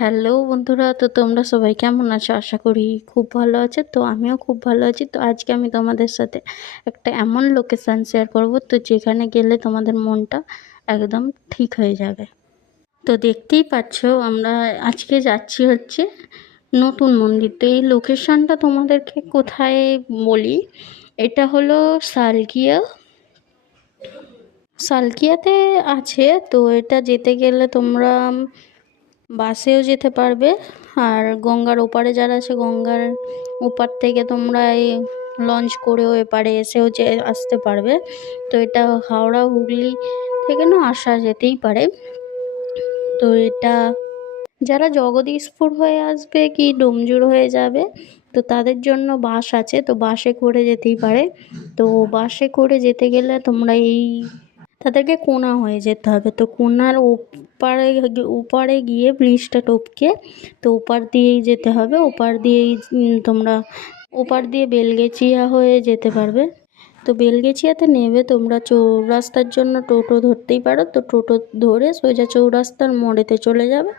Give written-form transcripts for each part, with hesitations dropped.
Hello বন্ধুরা, তো তোমরা সবাই কেমন আছো? আশা করি খুব ভালো আছো। তো আমিও খুব ভালো আছি। তো আজকে আমি তোমাদের সাথে একটা এমন লোকেশান শেয়ার করব, তো যেখানে গেলে তোমাদের মনটা একদম ঠিক হয়ে যাবে। তো দেখতেই পাচ্ছ, আমরা আজকে যাচ্ছি হচ্ছে নতুন মন্দির। তো এই লোকেশানটা তোমাদেরকে কোথায় বলি, এটা হলো সালকিয়াতে আছে। তো এটা যেতে গেলে তোমরা বাসেও যেতে পারবে, আর গঙ্গার ওপারে যারা আছে গঙ্গার ওপার থেকে তোমরা এই লঞ্চ করেও এপারে এসেও যে আসতে পারবে। তো এটা হাওড়া হুগলি থেকে না আসা যেতেই পারে। তো এটা যারা জগদীশপুর হয়ে আসবে কি ডোমজুর হয়ে যাবে, তো তাদের জন্য বাস আছে, তো বাসে করে যেতেই পারে। তো বাসে করে যেতে গেলে তোমরা তাদেরকে কোনা হয়ে যেতে হবে। তো কোনার ওপারে গিয়ে ব্রিজটা টপকে তো ওপার দিয়েই যেতে হবে। ওপার দিয়েই তোমরা ওপার দিয়ে বেলগেছিয়া হয়ে যেতে পারবে। তো বেলগেছিয়াতে নেবে তোমরা চৌরাস্তার জন্য টোটো ধরতেই পারো। তো টোটো ধরে সোজা চৌরাস্তার মোড়েতে চলে যাবে।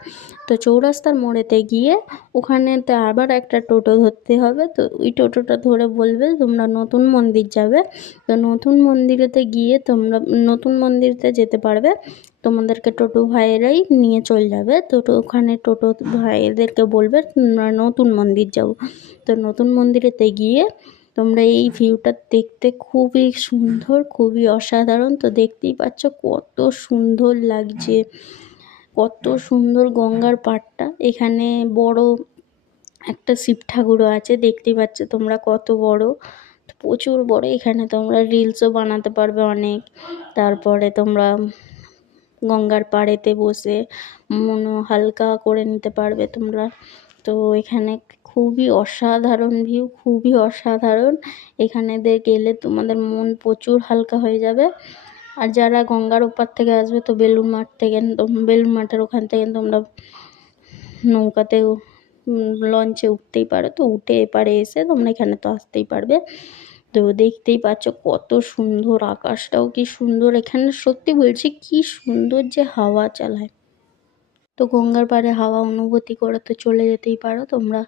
তো চৌরাস্তার মোড়েতে গিয়ে ওখানেতে আবার একটা টোটো ধরতে হবে। তো ওই টোটোটা ধরে বলবে তোমরা নতুন মন্দির যাবে। তো নতুন মন্দিরেতে গিয়ে তোমরা নতুন মন্দিরতে যেতে পারবে। তোমাদেরকে টোটো ভাইয়েরাই নিয়ে চলে যাবে। তো ওখানে টোটো ভাইদেরকে বলবে তোমরা নতুন মন্দির যাবো। তো নতুন মন্দিরেতে গিয়ে তোমরা এই ভিউটা দেখতে খুবই সুন্দর, খুবই অসাধারণ। তো দেখতেই পাচ্ছ কত সুন্দর লাগছে, কত সুন্দর গঙ্গার পাড়টা। এখানে বড় একটা শিব ঠাকুরও আছে, দেখতেই পাচ্ছ তোমরা কত বড়, প্রচুর বড়। এখানে তোমরা রিলসও বানাতে পারবে অনেক। তারপরে তোমরা গঙ্গার পাড়েতে বসে মন হালকা করে নিতে পারবে তোমরা। তো এখানে খুবই অসাধারণ ভিউ, খুবই অসাধারণ। এখানে গেলে তোমাদের মন প্রচুর হালকা হয়ে যাবে। আর যারা গঙ্গার ওপার থেকে আসবে তো বেলুড় মাঠের ওখান থেকে তোমরা নৌকাতে লঞ্চে উঠতেই পারো। তো উঠে এপারে এসে তোমরা এখানে তো আসতেই পারবে। তো দেখতেই পাচ্ছ কত সুন্দর, আকাশটাও কি সুন্দর। এখানে সত্যি বলছি কি সুন্দর যে হাওয়া চালায়। তো গঙ্গার পাড়ে হাওয়া অনুভূতি করে তো চলে যেতেই পারো তোমরা।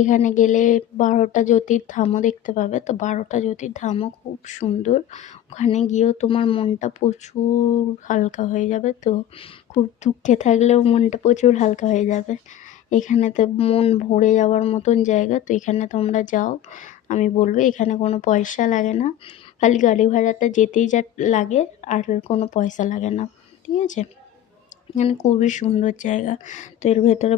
এখানে গেলে 12টা জ্যোতির্ধামও দেখতে পাবে। তো 12টা জ্যোতির্ধামও খুব সুন্দর। ওখানে গিয়েও তোমার মনটা প্রচুর হালকা হয়ে যাবে। তো খুব দুঃখে থাকলেও মনটা প্রচুর হালকা হয়ে যাবে। এখানে তো মন ভরে যাওয়ার মতন জায়গা। তো এখানে তোমরা যাও, আমি বলবো এখানে কোনো পয়সা লাগে না, খালি গাড়ি ভাড়াটা যেতেই যা লাগে, আর কোনো পয়সা লাগে না, ঠিক আছে। এখানে খুবই সুন্দর জায়গা। তো এর ভেতরে